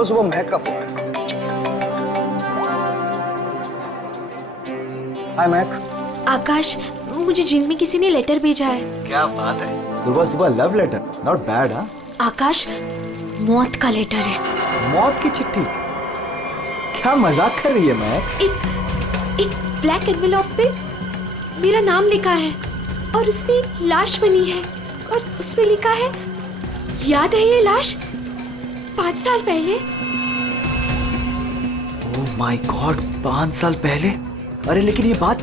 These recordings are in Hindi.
सुबह सुबह महक का फोन है। हाय महक। आकाश, मुझे जिम में किसी ने लेटर भेजा है। क्या बात है, सुबह सुबह लव लेटर, नॉट बैड। हाँ आकाश, मौत का लेटर है। मौत की चिट्ठी? क्या मजाक कर रही है महक? एक ब्लैक एनवेलप पे मेरा नाम लिखा है और उसमें लाश बनी है और उसमें लिखा है, याद है ये लाश 5 साल पहले? ओह माय गॉड, 5 साल पहले? अरे लेकिन ये बात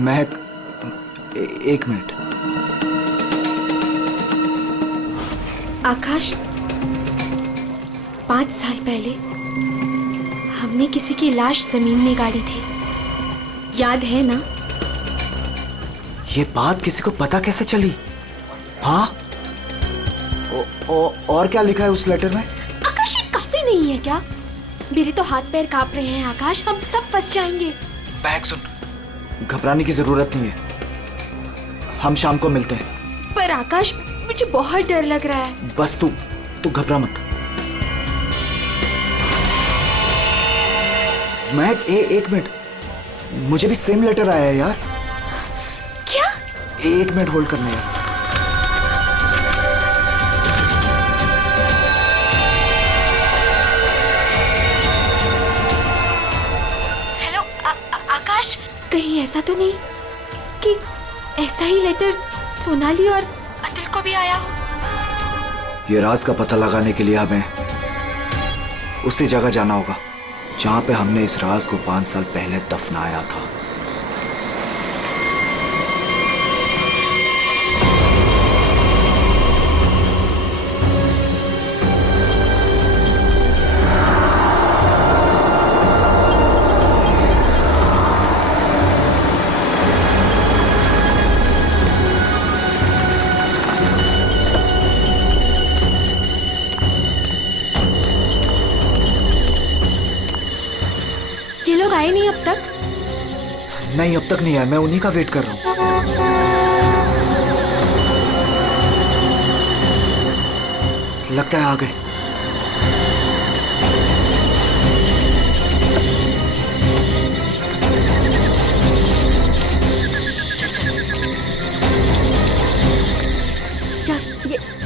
महक, एक मिनट। आकाश, 5 साल पहले हमने किसी की लाश जमीन में गाड़ी थी, याद है ना? ये बात किसी को पता कैसे चली? हाँ, और क्या लिखा है उस लेटर में? आकाश, ये काफी नहीं है क्या? मेरे तो हाथ पैर कांप रहे हैं आकाश, हम सब फंस जाएंगे। महक सुन, घबराने की जरूरत नहीं है, हम शाम को मिलते हैं। पर आकाश, मुझे बहुत डर लग रहा है। बस तू घबरा मत। महक, एक मिनट, मुझे भी सेम लेटर आया है यार। क्या? 1 मिनट होल्ड करना यार। हेलो आकाश, कहीं ऐसा तो नहीं कि ऐसा ही लेटर सोनाली और अतुल को भी आया हो? ये राज का पता लगाने के लिए हमें उसी जगह जाना होगा जहां पे हमने इस राज को 5 साल पहले दफनाया था। ये लोग आए नहीं अब तक? नहीं, अब तक नहीं आया, मैं उन्हीं का वेट कर रहा हूं। लगता है आ गए। यार,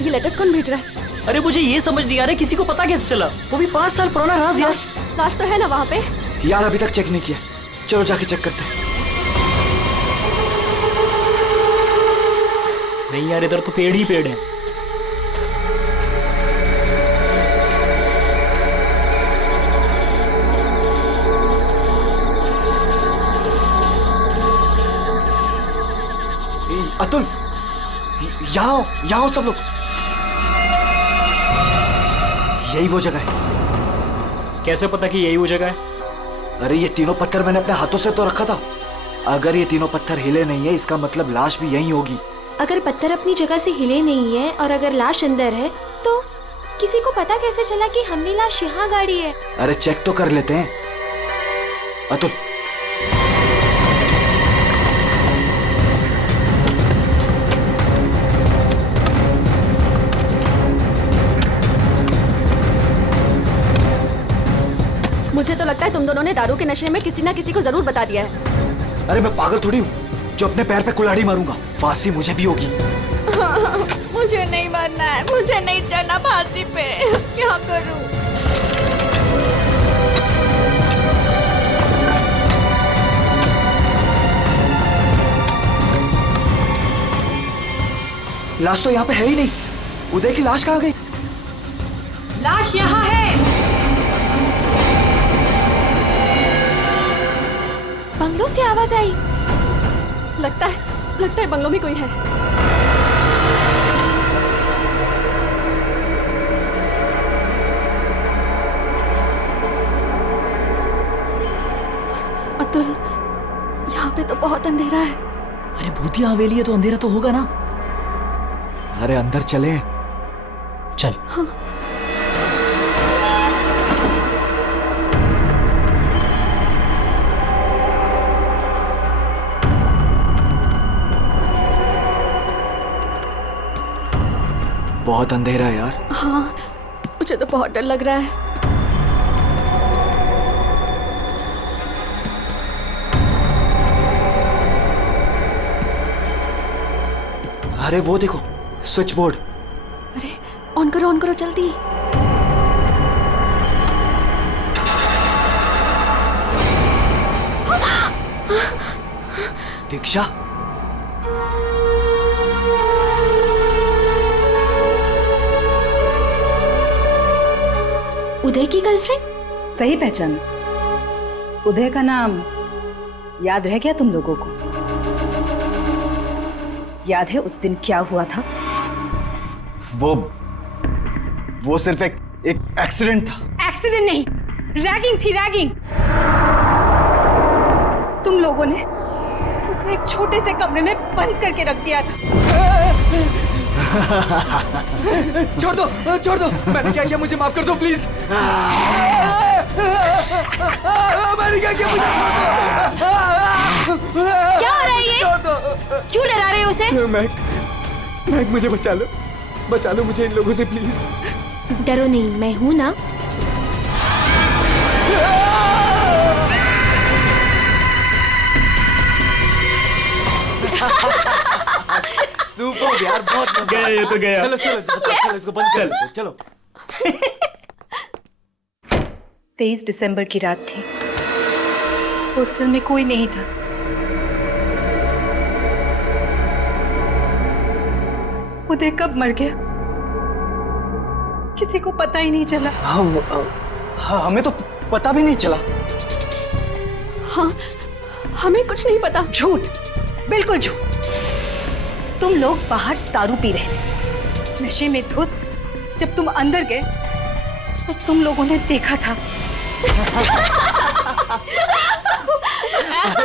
ये लेटर्स कौन भेज रहा है? अरे मुझे ये समझ नहीं आ रहा किसी को पता कैसे चला, वो भी 5 साल पुराना राज यार। लाश तो है ना वहाँ पे? यार अभी तक चेक नहीं किया, चलो जाके चेक करते हैं। नहीं यार, इधर तो पेड़ ही पेड़ है। अतुल, यहाँ आओ सब लोग। यही वो जगह है। कैसे पता कि यही वो जगह है? अरे ये तीनों पत्थर मैंने अपने हाथों से तो रखा था। अगर ये तीनों पत्थर हिले नहीं है, इसका मतलब लाश भी यहीं होगी। अगर पत्थर अपनी जगह से हिले नहीं है और अगर लाश अंदर है, तो किसी को पता कैसे चला कि हमने लाश यहाँ गाड़ी है? अरे चेक तो कर लेते हैं। अतुल, मुझे तो लगता है तुम दोनों ने दारू के नशे में किसी ना किसी को जरूर बता दिया है। अरे मैं पागल थोड़ी हूँ जो अपने पैर पे कुल्हाड़ी मारूंगा। फांसी मुझे भी होगी। मुझे नहीं मरना है, मुझे नहीं चढ़ना फांसी पे। क्या करूं? लाश तो यहाँ पे है ही नहीं। उदय की लाश कहाँ गई? लाश यहाँ है। बंगलों से आवाज आई। लगता है बंगलों में कोई है। अतुल, यहाँ पे तो बहुत अंधेरा है। अरे भूतिया हवेली है तो अंधेरा तो होगा ना। अरे अंदर चले। चल। हाँ। बहुत अंधेरा है यार। हाँ, मुझे तो बहुत डर लग रहा है। अरे वो देखो, स्विच बोर्ड। अरे ऑन करो जल्दी। दीक्षा, उदय की गर्लफ्रेंड? सही पहचान। उदय का नाम याद रह गया तुम लोगों को? याद है उस दिन क्या हुआ था? वो सिर्फ एक एक्सीडेंट था। एक्सीडेंट नहीं, रैगिंग थी, रैगिंग। तुम लोगों ने उसे एक छोटे से कमरे में बंद करके रख दिया था। छोड़ दो, मैंने क्या किया, मुझे माफ कर दो प्लीज। मैंने क्या किया, मुझे छोड़ दो। क्या हो रहा है ये? क्यों डरा रहे हो उसे? मैक, मुझे बचा लो मुझे इन लोगों से प्लीज। डरो नहीं, मैं हूं ना। सुपर यार, बहुत मजा गया ये तो गया। चलो इसको बंद कर दो, चलो। 23 दिसंबर की रात थी। हॉस्टल में कोई नहीं था। उदय कब मर गया किसी को पता ही नहीं चला। हाँ, हमें तो पता भी नहीं चला। हाँ, हमें कुछ नहीं पता। झूठ, बिल्कुल झूठ। तुम लोग बाहर दारू पी रहे थे, नशे में धुत। जब तुम अंदर गए तो तुम लोगों ने देखा था।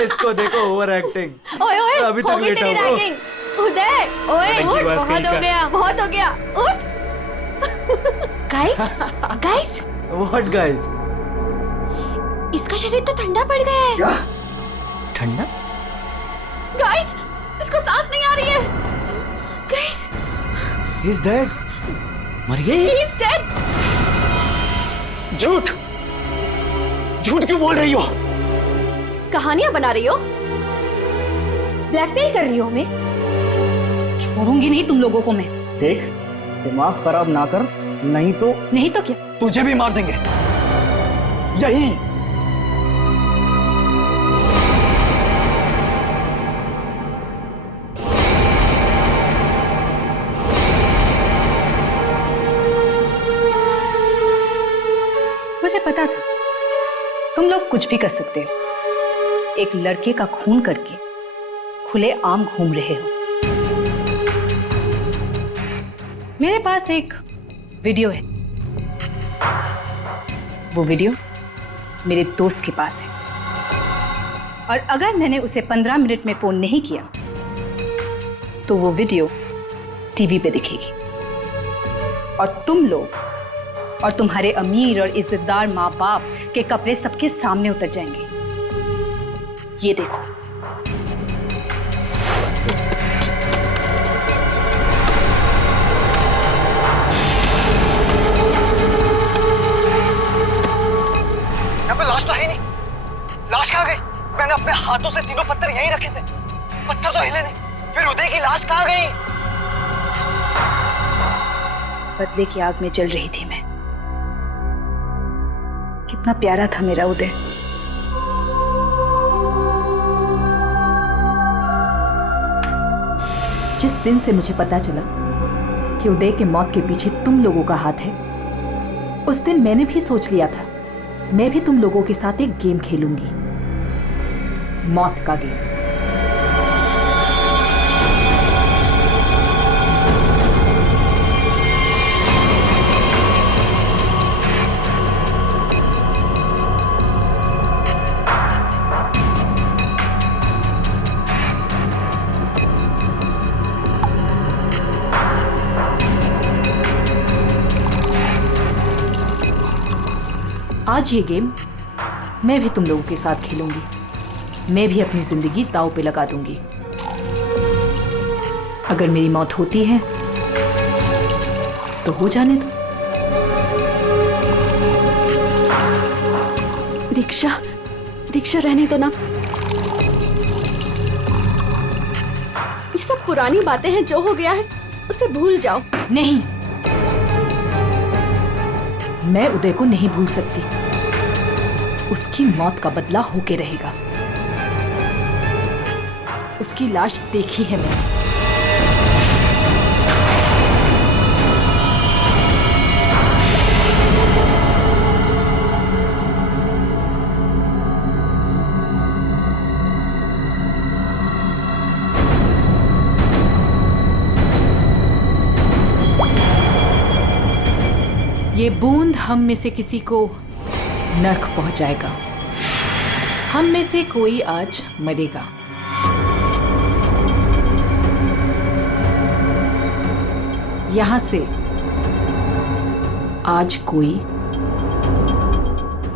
इसको देखो, ओवर एक्टिंग। ओए अभी तक हो गई लेटा तेरी हुआ। रैगिंग। उदय, ओए बड़ी उठ, बात बहुत कही हो का। गया। बहुत हो गया, उठ। Guys, what guys? इसका शरीर तो ठंडा पड़ गया है। ठंडा? गाइस, इसको सांस नहीं आ रही है। Guys, He's dead. मर गई? He is dead. झूठ क्यों बोल रही हो? कहानियां बना रही हो? ब्लैकमेल कर रही हो हमें? छोड़ूंगी नहीं तुम लोगों को मैं। देख, दिमाग खराब ना कर, नहीं तो क्या? तुझे भी मार देंगे यही। मुझे पता था तुम लोग कुछ भी कर सकते हो। एक लड़के का खून करके खुले आम घूम रहे हो। मेरे पास एक वीडियो है। वो वीडियो मेरे दोस्त के पास है, और अगर मैंने उसे 15 मिनट में फोन नहीं किया तो वो वीडियो टीवी पे दिखेगी, और तुम लोग और तुम्हारे अमीर और इज्जतदार माँ बाप के कपड़े सबके सामने उतर जाएंगे। ये देखो। यहाँ पे लाश तो है नहीं। लाश कहाँ गई? मैंने अपने हाथों से तीनों पत्थर यहीं रखे थे, पत्थर तो हिले नहीं। फिर उदय की लाश कहाँ गई? बदले की आग में जल रही थी मैं। कितना प्यारा था मेरा उदय। जिस दिन से मुझे पता चला कि उदय के मौत के पीछे तुम लोगों का हाथ है, उस दिन मैंने भी सोच लिया था मैं भी तुम लोगों के साथ एक गेम खेलूंगी, मौत का गेम। आज ये गेम मैं भी तुम लोगों के साथ खेलूंगी। मैं भी अपनी जिंदगी दांव पे लगा दूंगी। अगर मेरी मौत होती है तो हो जाने दो। दीक्षा, दीक्षा रहने दो ना। ये सब पुरानी बातें हैं, जो हो गया है उसे भूल जाओ। नहीं, मैं उदय को नहीं भूल सकती। उसकी मौत का बदला होके रहेगा। उसकी लाश देखी है मैंने। ये बूंद हम में से किसी को नर्क पहुंचाएगा। हम में से कोई आज मरेगा। यहां से आज कोई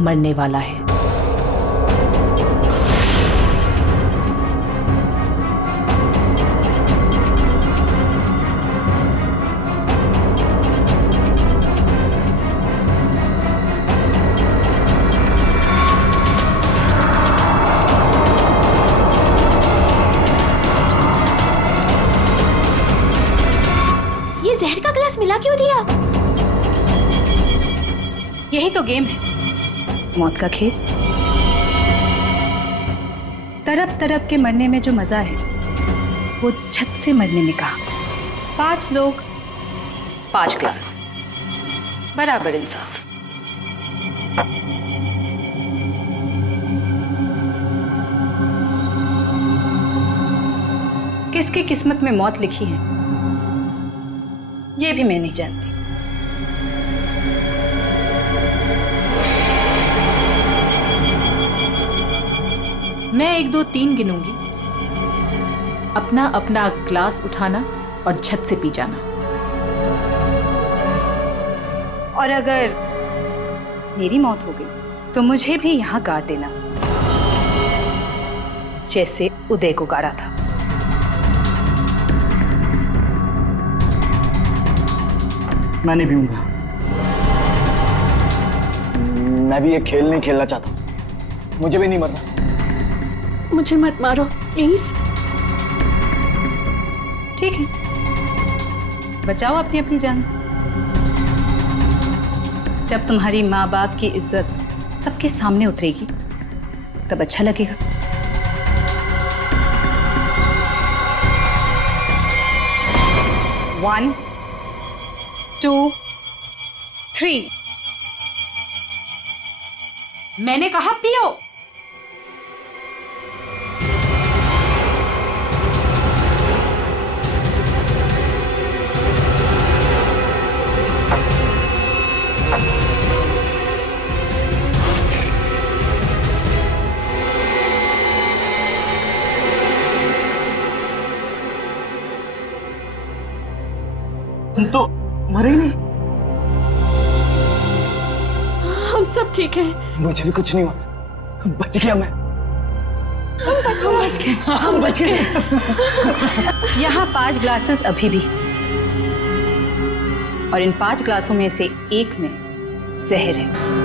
मरने वाला है। जहर का ग्लास मिला क्यों दिया? यही तो गेम है, मौत का खेल। तड़प तड़प के मरने में जो मजा है वो झट से मरने में कहा। 5 लोग 5 ग्लास, बराबर इंसाफ। किसकी किस्मत में मौत लिखी है ये भी मैं नहीं जानती। मैं 1 2 3 गिनूंगी। अपना अपना ग्लास उठाना और झट से पी जाना। और अगर मेरी मौत हो गई तो मुझे भी यहाँ गाड़ देना, जैसे उदय को गाड़ा था। मैं नहीं पीऊंगा। मैं भी ये खेल नहीं खेलना चाहता। मुझे भी नहीं मरना। मुझे मत मारो प्लीज। ठीक है, बचाओ अपनी अपनी जान। जब तुम्हारी माँ बाप की इज्जत सबके सामने उतरेगी तब अच्छा लगेगा। One, 2, 3। मैंने कहा पियो। तुम तो मरे ही नहीं। हम सब ठीक हैं। मुझे भी कुछ नहीं हुआ। बच गया मैं। हम बच गए। यहाँ 5 ग्लासेस अभी भी, और इन 5 ग्लासों में से एक में जहर है।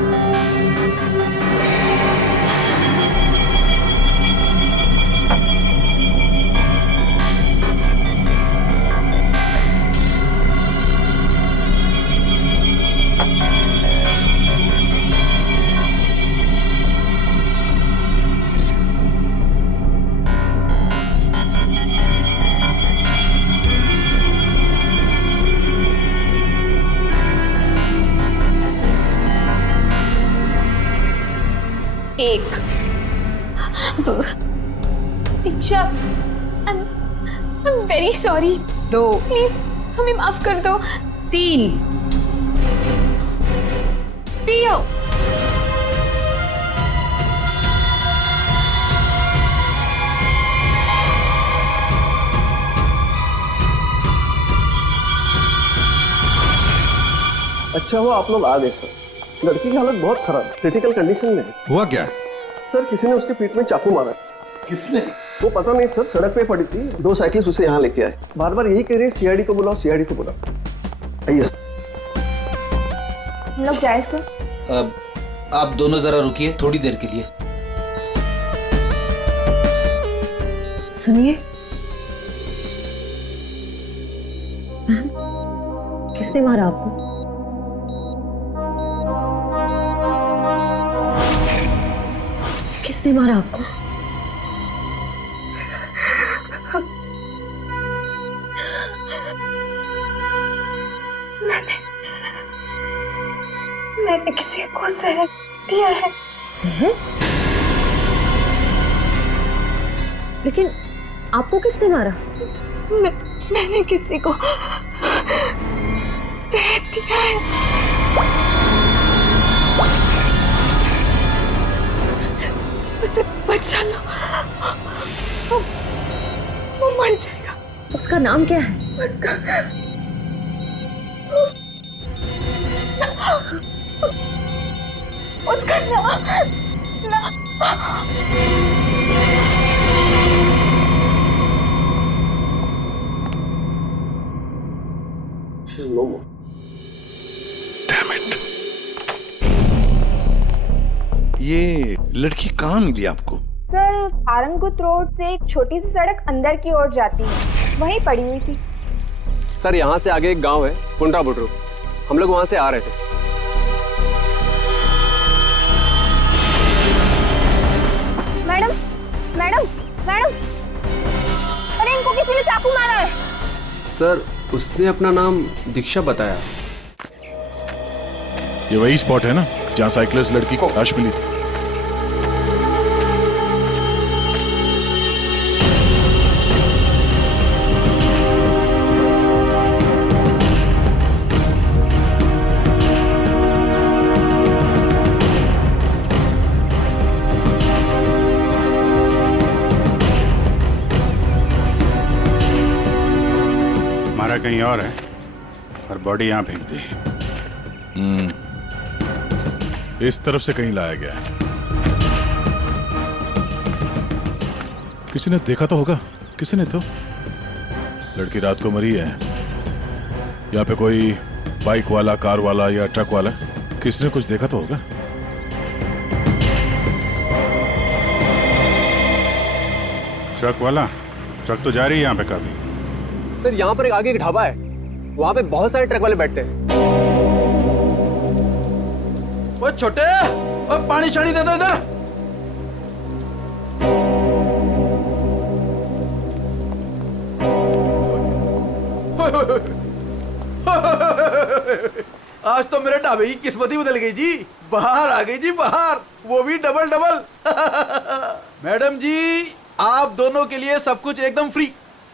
एक, दीक्षा, I'm very sorry। 2, प्लीज हमें माफ कर दो। 3। पियो। अच्छा हुआ आप लोग आ गए सर। लड़की की हालत बहुत खराब, क्रिटिकल कंडीशन में है। हुआ क्या? सर किसी ने उसके पीठ में चाकू मारा। किसने? वो पता नहीं सर, सड़क पे पड़ी थी। 2 साइकिल्स उसे यहाँ लेके आए। बार बार यही कह रहे हैं सीआईडी को बुलाओ, सीआईडी को बुलाओ। आइए सर। हम लोग जाए सर? अब आप दोनों जरा रुकिए थोड़ी देर के लिए। सुनिए, किसने मारा आपको? किसने मारा आपको? मैंने किसी को जहर दिया है। जहर? लेकिन आपको किसने मारा? मैंने किसी को जहर दिया है। उसे बचा लो, वो मर जाएगा। उसका नाम क्या है? उसका नाम She's no more. Damn it. ये लड़की कहाँ मिली आपको? सर, आरंगपुर रोड से एक छोटी सी सड़क अंदर की ओर जाती है, वहीं पड़ी हुई थी। सर यहाँ से आगे एक गांव है कुंडा बुटरू, हम लोग वहां से आ रहे थे। मैडम मैडम मैडम, अरे इनको किसी ने चाकू मारा है। सर उसने अपना नाम दीक्षा बताया। ये वही स्पॉट है ना जहाँ साइकिलिस्ट लड़की को लाश मिली थी? मारा कहीं और है और बॉडी यहाँ फेंक दी। इस तरफ से कहीं लाया गया है। किसी ने देखा तो होगा। किसी ने तो। लड़की रात को मरी है। यहाँ पे कोई बाइक वाला, कार वाला या ट्रक वाला, किसी ने कुछ देखा तो होगा। ट्रक वाला? ट्रक तो जा रही है यहाँ पे काफी। सर यहाँ पर एक आगे एक ढाबा है, वहाँ पे बहुत सारे ट्रक वाले बैठते हैं। ओ छोटे, ओ पानी शानी दे दो इधर। आज तो मेरे ढाबे की किस्मत ही बदल गई जी। बाहर आ गई जी, बाहर, वो भी डबल डबल। मैडम जी, आप दोनों के लिए सब कुछ एकदम फ्री।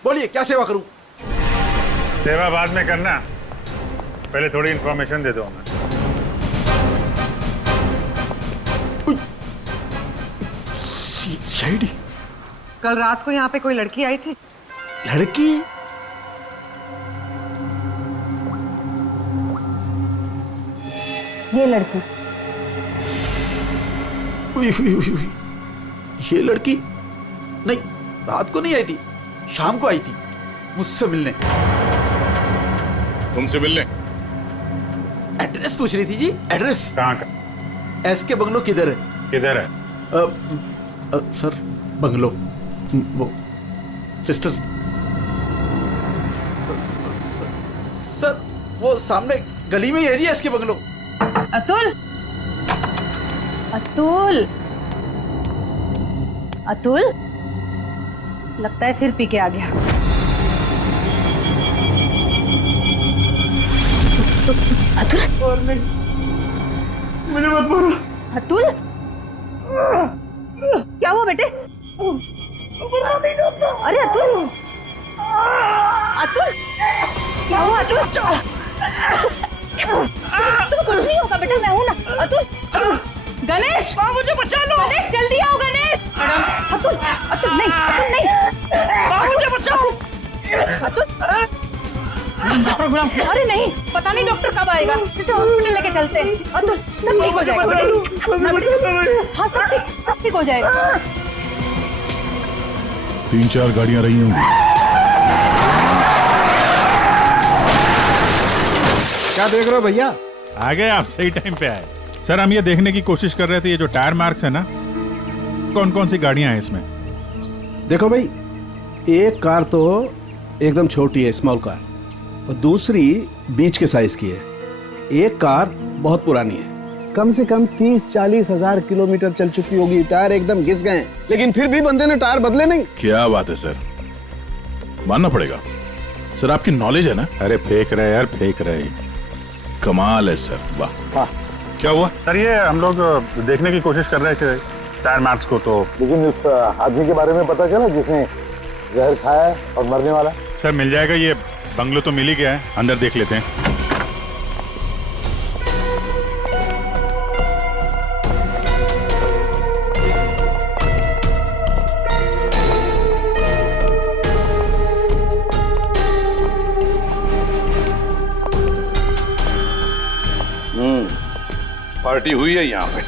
बोलिए क्या सेवा करूं? सेवा बाद में करना, पहले थोड़ी इंफॉर्मेशन दे दो हमें। सीआईडी? कल रात को यहाँ पे कोई लड़की आई थी। लड़की? ये लड़की। ये लड़की? नहीं, रात को नहीं आई थी, शाम को आई थी मुझसे मिलने। तुमसे मिलने? एड्रेस पूछ रही थी जी। एड्रेस कहाँ का? एसके बंगलो किधर है? किधर है? सर बंगलो, वो सिस्टर। सर वो सामने गली में ही है जी एसके बंगलो। अतुल, अतुल, अतुल, लगता है फिर पी के आ गया। अतुल, मुझे मत मारो। अतुल, क्या हुआ बेटे? अरे अतुल, अतुल, क्या हुआ अतुल? तुम्हें कुछ नहीं होगा बेटा, मैं हूं ना। अतुल, गणेश, मुझे बचा लो। गणेश जल्दी आओ गणेश। अतुल, अतुल नहीं, अतुल नहीं, मुझे बचाओ। अतुल, अरे नहीं, पता नहीं डॉक्टर कब आएगा, इसे हॉस्पिटल लेके चलते हैं। अतुल, सब ठीक हो जाएगा। हाँ सब ठीक हो जाएगा। 3-4 गाड़ियां रही होंगी। क्या देख रहे हो भैया? आ गए आप, सही टाइम पे आए। सर हम ये देखने की कोशिश कर रहे थे ये जो टायर मार्क्स है ना, कौन कौन सी गाड़ियां हैं इसमें। देखो भाई, एक कार तो एकदम छोटी है, स्मॉल कार, और दूसरी बीच के साइज की है। एक कार बहुत पुरानी है, कम से कम 30-40 हजार किलोमीटर चल चुकी होगी, टायर एकदम घिस गए, लेकिन फिर भी बंदे ने टायर बदले नहीं। क्या बात है सर, मानना पड़ेगा सर, आपकी नॉलेज है ना। अरे फेंक रहे यार, फेंक रहे। कमाल है सर, वाह। क्या हुआ सर? ये हम लोग देखने की कोशिश कर रहे थे टायर मार्क्स को, तो लेकिन उस आदमी के बारे में पता चला जिसने जहर खाया है और मरने वाला। सर मिल जाएगा, ये बंगलो तो मिल ही गया है, अंदर देख लेते हैं। पार्टी हुई है यहाँ पे।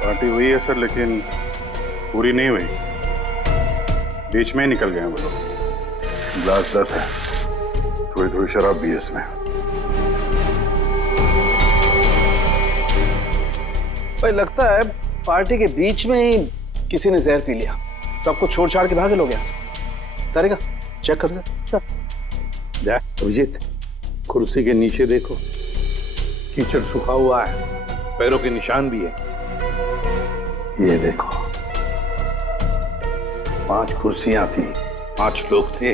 पार्टी हुई है सर, लेकिन पूरी नहीं हुई, बीच में ही निकल गए हैं वो लोग। ग्लास 10 है, थोड़ी थोड़ी शराब भी है इसमें। भाई लगता है पार्टी के बीच में ही किसी ने जहर पी लिया, सबको छोड़ छाड़ के भागे लोग यहाँ से। तारिका चेक कर ले। जा अभिजीत, कुर्सी के नीचे देखो, कीचड़ सूखा हुआ है, पैरों के निशान भी है। ये देखो, 5 कुर्सियां थी, 5 लोग थे,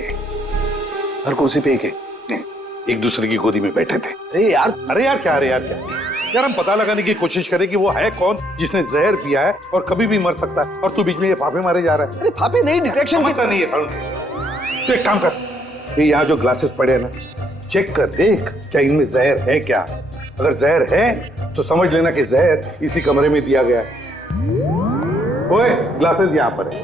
हर कुर्सी पे एक दूसरे की गोदी में बैठे थे। अरे यार क्या यार, हम पता लगाने की कोशिश करें कि वो है कौन जिसने जहर पिया है और कभी भी मर सकता है, और तू बीच में ये फाफे मारे जा रहा है। अरे फाफे नहीं, डिटेक्शन की नहीं है। तो एक काम कर, ये यहाँ जो ग्लासेस पड़े हैं ना, चेक कर देख क्या इनमें जहर है क्या। अगर जहर है तो समझ लेना कि जहर इसी कमरे में दिया गया है। ओए, ग्लासेस यहाँ पर है।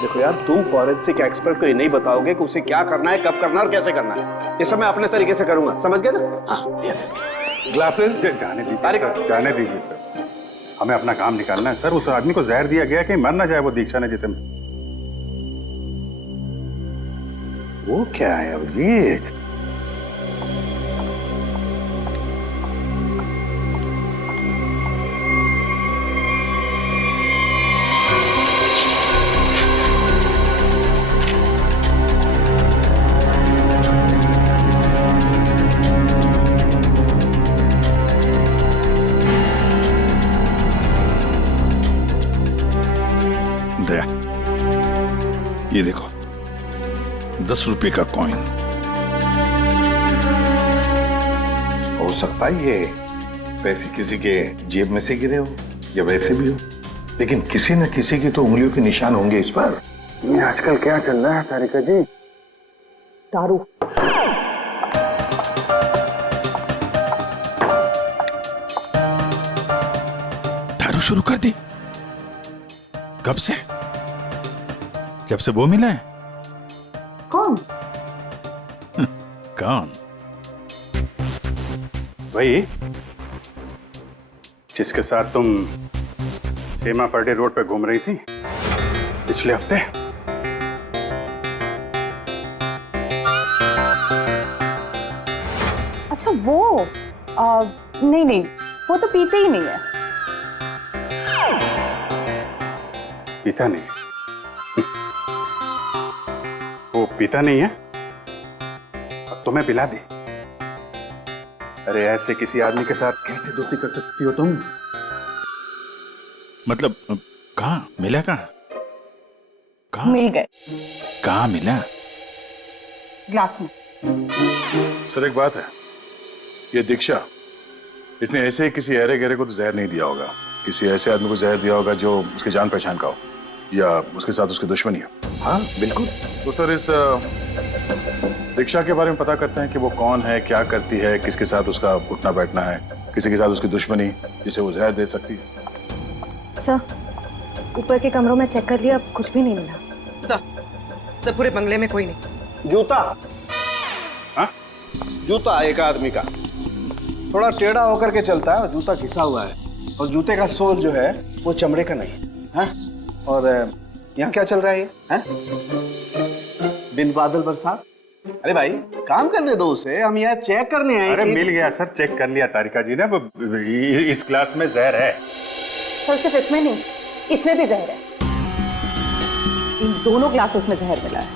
देखो यार, तुम फॉरेंसिक एक्सपर्ट को ये नहीं बताओगे कि उसे क्या करना है, कब करना है और कैसे करना है। ये सब मैं अपने तरीके से करूंगा, समझ गए ना? हाँ, ग्लासेस जाने दीजिए, जाने दीजिए सर, हमें अपना काम निकालना है। सर उस आदमी को जहर दिया गया कि मर ना जाए वो दीक्षा ने जिसे। वो क्या है अभिजीत? दया, ये देखो 10 रुपए का कॉइन। हो सकता है ये पैसे किसी के जेब में से गिरे हो या वैसे भी हो, लेकिन किसी न किसी की तो उंगलियों के निशान होंगे इस पर। ये आजकल क्या चल रहा है तारिका जी? दारू। दारू शुरू कर दी? कब से? जब से वो मिला है? कौन? कौन? वही जिसके साथ तुम सेमा पर्डे रोड पे घूम रही थी पिछले हफ्ते। अच्छा वो नहीं वो तो पीते ही नहीं है। पीता नहीं? वो पीता नहीं है? अब तुम्हें पिला दे। अरे ऐसे किसी आदमी के साथ कैसे दोस्ती कर सकती हो तुम? मतलब कहाँ मिला? कहाँ मिल गए। कहाँ मिला? ग्लास में। सर एक बात है, ये दीक्षा, इसने ऐसे किसी अहरे गहरे को तो जहर नहीं दिया होगा, किसी ऐसे आदमी को जहर दिया होगा जो उसके जान पहचान का हो या उसके साथ उसकी दुश्मनी हो। हाँ बिल्कुल। तो सर इस दीक्षा के बारे में पता करते हैं कि वो कौन है, क्या करती है, किसके साथ उसका उठना बैठना है, किसी के साथ उसकी दुश्मनी जिसे वो जहर दे सकती है। सर ऊपर के कमरों में चेक कर लिया, कुछ भी नहीं मिला। सर पूरे बंगले में कोई नहीं। जूता? हाँ? जूता एक आदमी का थोड़ा टेढ़ा होकर के चलता है और जूता घिसा हुआ है, और जूते का सोल जो है वो चमड़े का नहीं है। और यहाँ क्या चल रहा है? बिन बादल बरसात, अरे भाई काम करने दो उसे, हम यहाँ चेक करने आए। अरे मिल गया सर, चेक कर लिया तारिका जी ने। इस ग्लास में जहर है। सर सिर्फ इसमें नहीं, इसमें भी जहर है। इन दोनों ग्लासेस में जहर मिला है।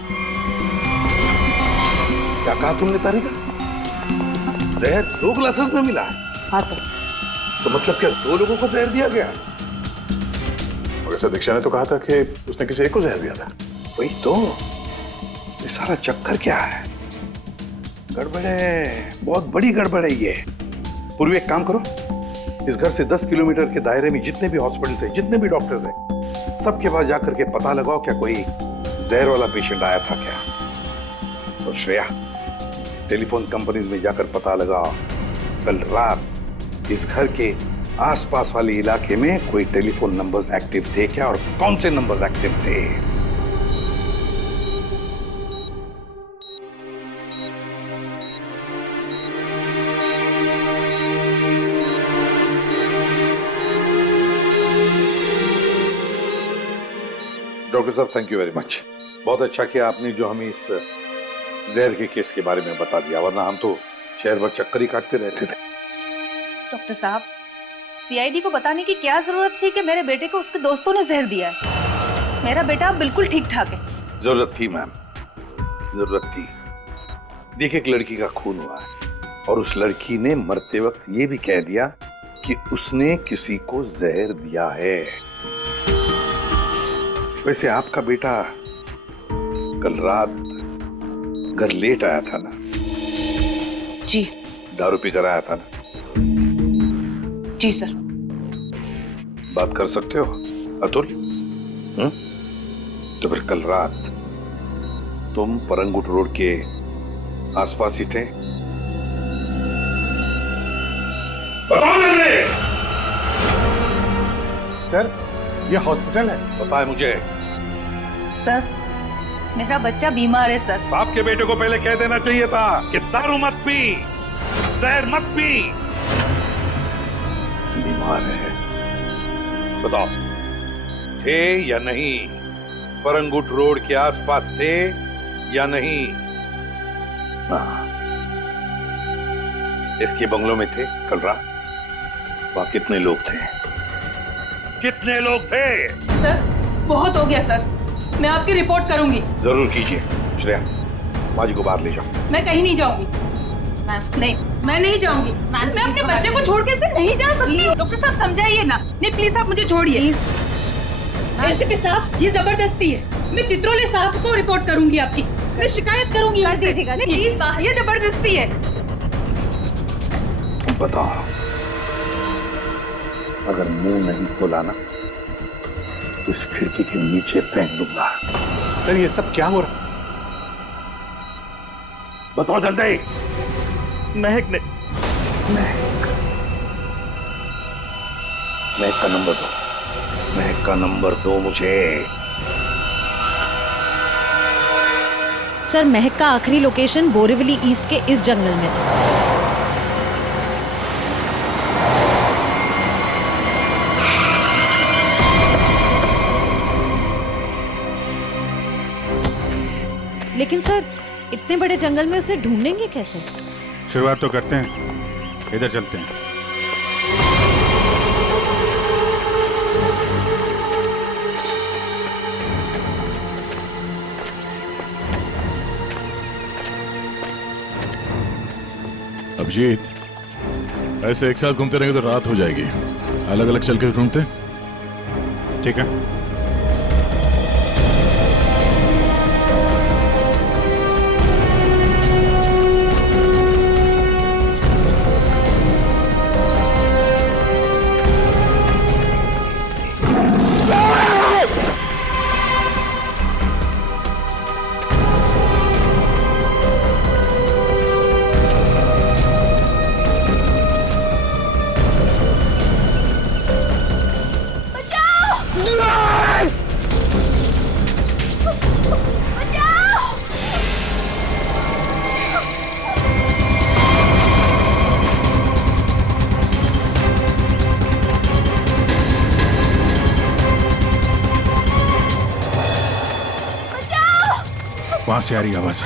क्या कहा तुमने तारिका? जहर 2 ग्लासेस में मिला है? हाँ सर। तो मतलब क्या 2 लोगों को जहर दिया गया? वैसे दीक्षा ने तो कहा था कि उसने किसी एक को जहर दिया था। वही तो, ये सारा चक्कर क्या है? गड़बड़ है, बहुत बड़ी गड़बड़ है ये। पूर्वी एक काम करो, इस घर से 10 किलोमीटर के दायरे में जितने भी हॉस्पिटल्स हैं, जितने भी डॉक्टर्स हैं, सबके पास जाकर के पता लगाओ क्या कोई जहर वाला पेशेंट आया था क्या। और श्रेया, टेलीफोन कंपनीज में जाकर पता लगाओ कल रात इस घर के आसपास वाले इलाके में कोई टेलीफोन नंबर्स एक्टिव थे क्या, और कौन से नंबर्स एक्टिव थे। डॉक्टर साहब, थैंक यू वेरी मच। बहुत अच्छा किया आपने जो हमें इस जहर के केस के बारे में बता दिया, वरना हम तो शहर भर चक्कर ही काटते रहते थे। डॉक्टर साहब, सीआईडी को बताने की क्या जरूरत थी कि मेरे बेटे को उसके दोस्तों ने जहर दिया है? मेरा बेटा बिल्कुल ठीक ठाक है। जरूरत थी मैम, जरूरत थी। देखिए, एक लड़की का खून हुआ है और उस लड़की ने मरते वक्त ये भी कह दिया कि उसने किसी को जहर दिया है। वैसे आपका बेटा कल रात घर लेट आया था ना? जी। दारू पी कर आया था ना? जी सर। बात कर सकते हो अतुल? तो फिर कल रात तुम परंगुट रोड के आसपास ही थे? सर, ये हॉस्पिटल है। पता है मुझे। सर, मेरा बच्चा बीमार है सर। आपके बेटे को पहले कह देना चाहिए था कि दारू मत पी, जहर मत पी। बीमार है। बताओ, थे या नहीं? परंगुट रोड के आसपास थे या नहीं? हाँ, इसके बंगलों में थे कल रात। वहां कितने लोग थे? कितने लोग थे? सर, बहुत हो गया सर, मैं आपकी रिपोर्ट करूंगी। जरूर कीजिए। श्रेया, माजी को बाहर ले जाओ। मैं कहीं नहीं जाऊंगी। नहीं, मैं नहीं जाऊंगी। मैं अपने बच्चे को छोड़ के ऐसे नहीं जा सकती। डॉक्टर साहब समझाइए ना। नहीं प्लीज आप मुझे छोड़िए। एसीपी साहब, ये जबरदस्ती है। मैं चित्रोले साहब को रिपोर्ट करूंगी आपकी। मैं शिकायत करूंगी। कर दीजिएगा प्लीज। ये जबरदस्ती है। बताओ, अगर मुंह नहीं खोला ना तो इस खिड़की के नीचे फेंक दूंगा। सर, ये सब क्या हो रहा? बताओ जल्दी। महक ने। महक का नंबर दो। महक का नंबर दो मुझे। सर, महक का आखिरी लोकेशन बोरीवली ईस्ट के इस जंगल में। लेकिन सर, इतने बड़े जंगल में उसे ढूंढेंगे कैसे? शुरुआत तो करते हैं, इधर चलते हैं। अभिजीत, ऐसे एक साथ घूमते रहेंगे तो रात हो जाएगी। अलग अलग चल के ढूंढते। ठीक है। वहां से आ रही आवाज।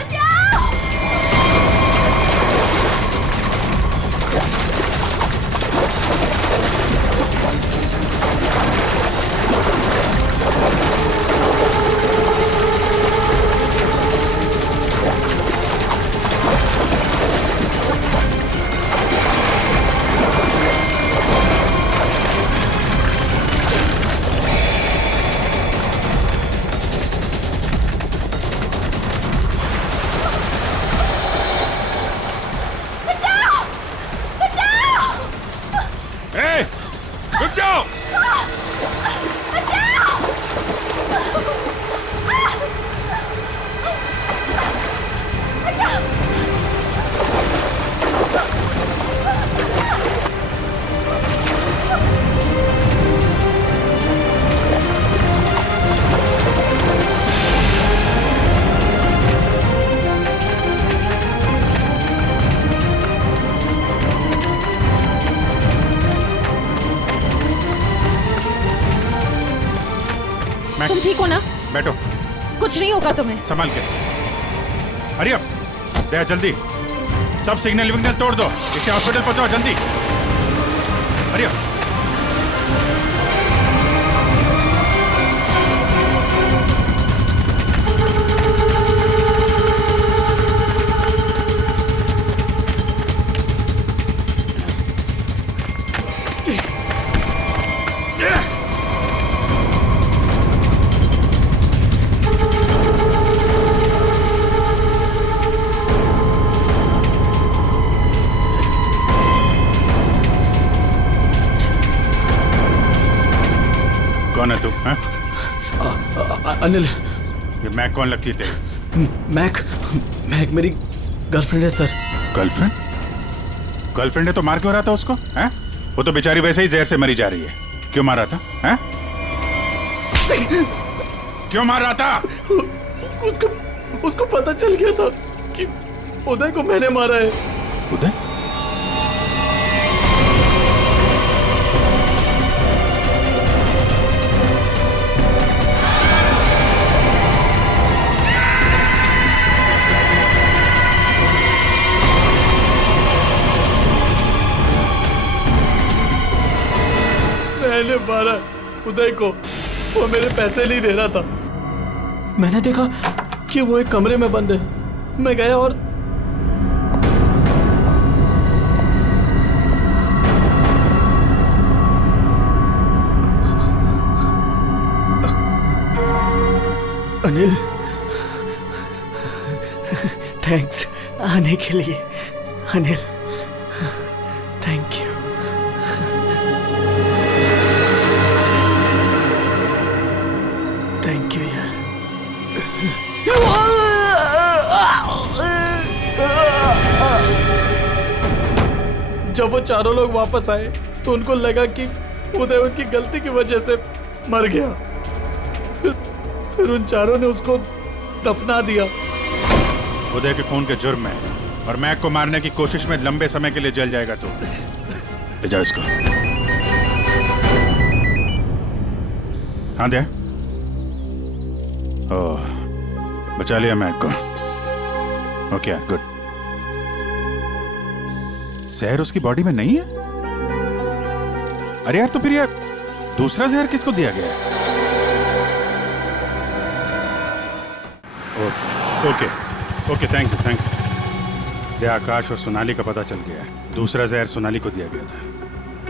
कुछ नहीं होगा तुम्हें। संभाल के। हरी अप, दया जल्दी, सब सिग्नल विग्नल तोड़ दो, इसे हॉस्पिटल पहुंचाओ जल्दी। Hurry up. कौन है तू? अनिल। ये मैक कौन लगती है तेरी? मैक मेरी गर्लफ्रेंड है सर। गर्लफ्रेंड? गर्लफ्रेंड है तो मार क्यों रहा था उसको? हैं? वो तो बेचारी वैसे ही जहर से मरी जा रही है। क्यों मार रहा था? हैं? क्यों मार रहा था? उसको पता चल गया था कि उदय को मैंने मारा है। उदय? मैंने मारा उदय को, वो मेरे पैसे नहीं दे रहा था। मैंने देखा कि वो एक कमरे में बंद है, मैं गया और अनिल थैंक्स आने के लिए। Anil thank you. Thank you यार। जब वो चारों लोग वापस आए तो उनको लगा कि उदय उनकी गलती की वजह से मर गया। फिर उन चारों ने उसको दफना दिया। उदय के खून के जुर्म में और मैक को मारने की कोशिश में लंबे समय के लिए जल जाएगा तू। ले जाओ इसको। हाँ दे। ओह, बचा लिया मैक को। Okay good. जहर उसकी बॉडी में नहीं है? अरे यार तो फिर यार दूसरा जहर किसको दिया गया है? Okay okay thank you. Akash और सोनाली का पता चल गया है। दूसरा जहर सोनाली को दिया गया था,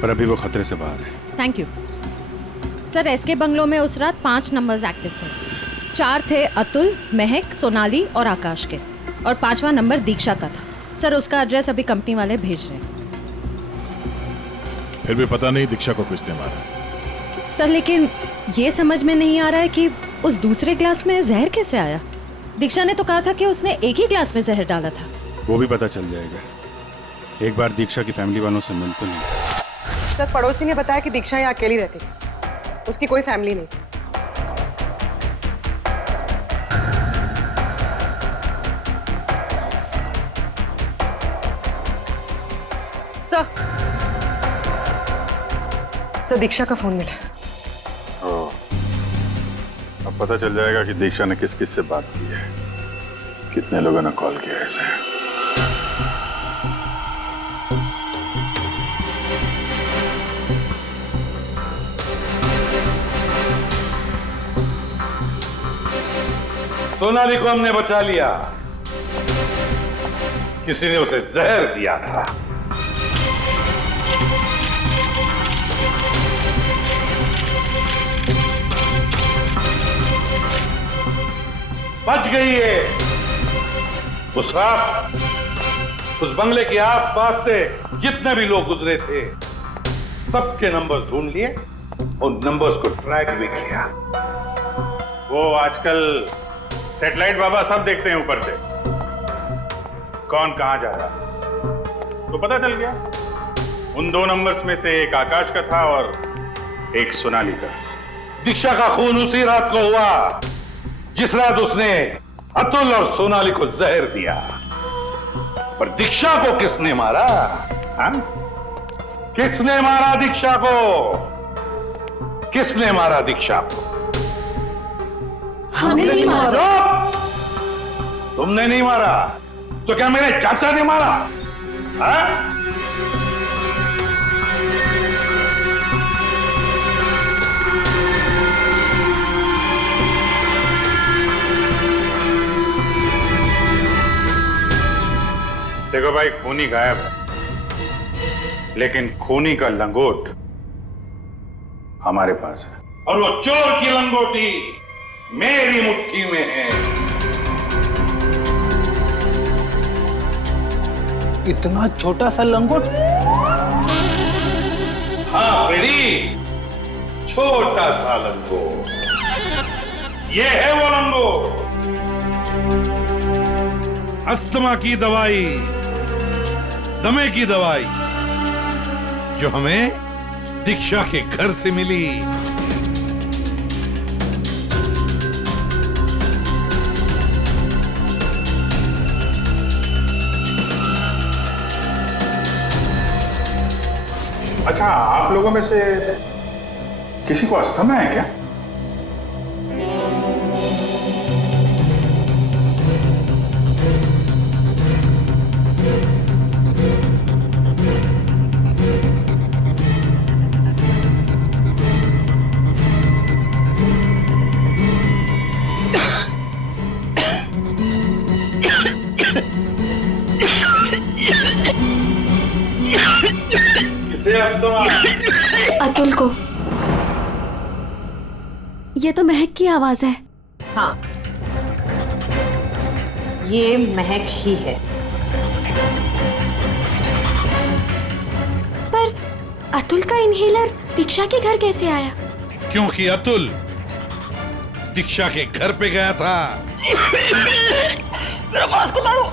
पर अभी वो खतरे से बाहर है। Thank you sir. SK bungalow में उस रात 5 नंबर्स एक्टिव थे। 4 थे अतुल, महक, सोनाली और आकाश के, और 5वां नंबर दीक्षा का था। सर उसका एड्रेस अभी कंपनी वाले भेज रहे हैं। फिर भी पता नहीं दीक्षा को किसने मारा। सर लेकिन ये समझ में नहीं आ रहा है कि उस दूसरे ग्लास में जहर कैसे आया। दीक्षा ने तो कहा था कि उसने एक ही ग्लास में जहर डाला था। वो भी पता चल जाएगा। एक बार दीक्षा की फैमिली वालों से मिल तो नहीं। सर पड़ोसी ने बताया कि दीक्षा यहाँ अकेली रहती थी, उसकी कोई फैमिली नहीं। सर दीक्षा का फोन मिला। अब पता चल जाएगा कि दीक्षा ने किस किस से बात की है, कितने लोगों ने कॉल किया है इसे। सोनाली को हमने बचा लिया। किसी ने उसे जहर दिया था। बच गई है। उस रात उस बंगले के आसपास से जितने भी लोग गुजरे थे सबके नंबर्स ढूंढ लिए और नंबर्स को ट्रैक भी किया। वो आजकल सैटेलाइट बाबा सब देखते हैं ऊपर से, कौन कहां जा रहा। तो पता चल गया उन 2 नंबर्स में से एक आकाश का था और एक सोनाली का। दीक्षा का खून उसी रात को हुआ जिस रात उसने अतुल और सोनाली को जहर दिया। पर दीक्षा को किसने मारा? हाँ? किसने मारा दीक्षा को? किसने मारा दीक्षा को? हमने नहीं मारा। तुमने नहीं मारा तो क्या मेरे चाचा ने मारा? हाँ? देखो भाई, खूनी गायब है, लेकिन खूनी का लंगोट हमारे पास है। और वो चोर की लंगोटी मेरी मुट्ठी में है। इतना छोटा सा लंगोट? हाँ फ्रेडी, छोटा सा लंगोट। ये है वो लंगोट। अस्थमा की दवाई, दमे की दवाई, जो हमें दीक्षा के घर से मिली। अच्छा, आप लोगों में से किसी को अस्थमा है क्या? अतुल को। ये तो महक की आवाज है। हाँ, ये महक ही है। पर अतुल का इनहेलर दीक्षा के घर कैसे आया? क्योंकि अतुल दीक्षा के घर पे गया था। मेरा मास्क उतारो।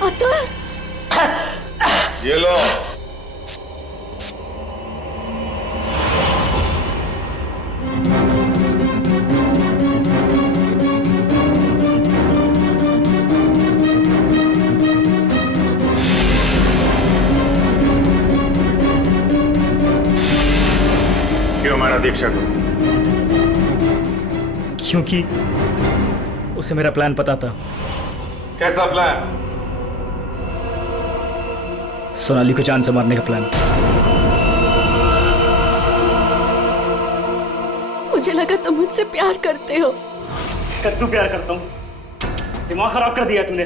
अतुल, ये लो। क्यों मारा दीक्षा को? क्योंकि उसे मेरा प्लान पता था। कैसा प्लान? सोनाली को जान से मारने का प्लान। मुझे लगा तुम मुझसे प्यार करते हो। कद्दू प्यार करता हूँ। दिमाग खराब कर दिया तुमने।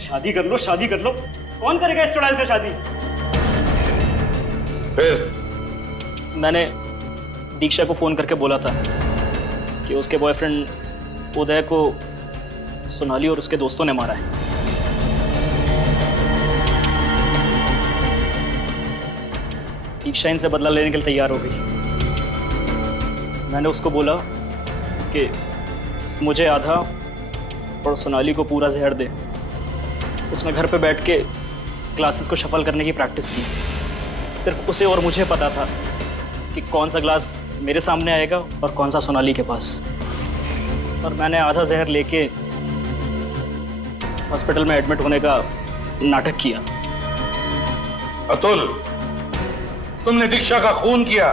शादी कर लो, शादी कर लो। कौन करेगा इस चुड़ैल से शादी? फिर मैंने दीक्षा को फोन करके बोला था कि उसके बॉयफ्रेंड उदय को सोनाली और उसके दोस्तों ने मारा है। दीक्षा इनसे बदला लेने के लिए तैयार हो गई। मैंने उसको बोला कि मुझे आधा और सोनाली को पूरा जहर दे। उसने घर पे बैठ के क्लासेस को शफल करने की प्रैक्टिस की। सिर्फ उसे और मुझे पता था कि कौन सा ग्लास मेरे सामने आएगा और कौन सा सोनाली के पास। और मैंने आधा जहर लेके हॉस्पिटल में एडमिट होने का नाटक किया। अतुल, तुमने दीक्षा का खून किया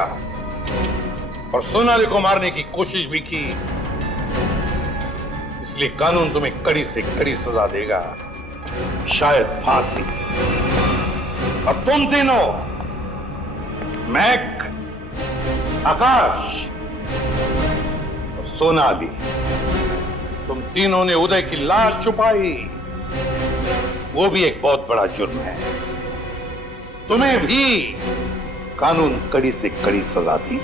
और सोनाली को मारने की कोशिश भी की। इसलिए कानून तुम्हें कड़ी से कड़ी सजा देगा, शायद फांसी। और तुम तीनों, महक, आकाश और सोनाली, तुम तीनों ने उदय की लाश छुपाई। वो भी एक बहुत बड़ा जुर्म है। तुम्हें भी कानून कड़ी से कड़ी सजा दी।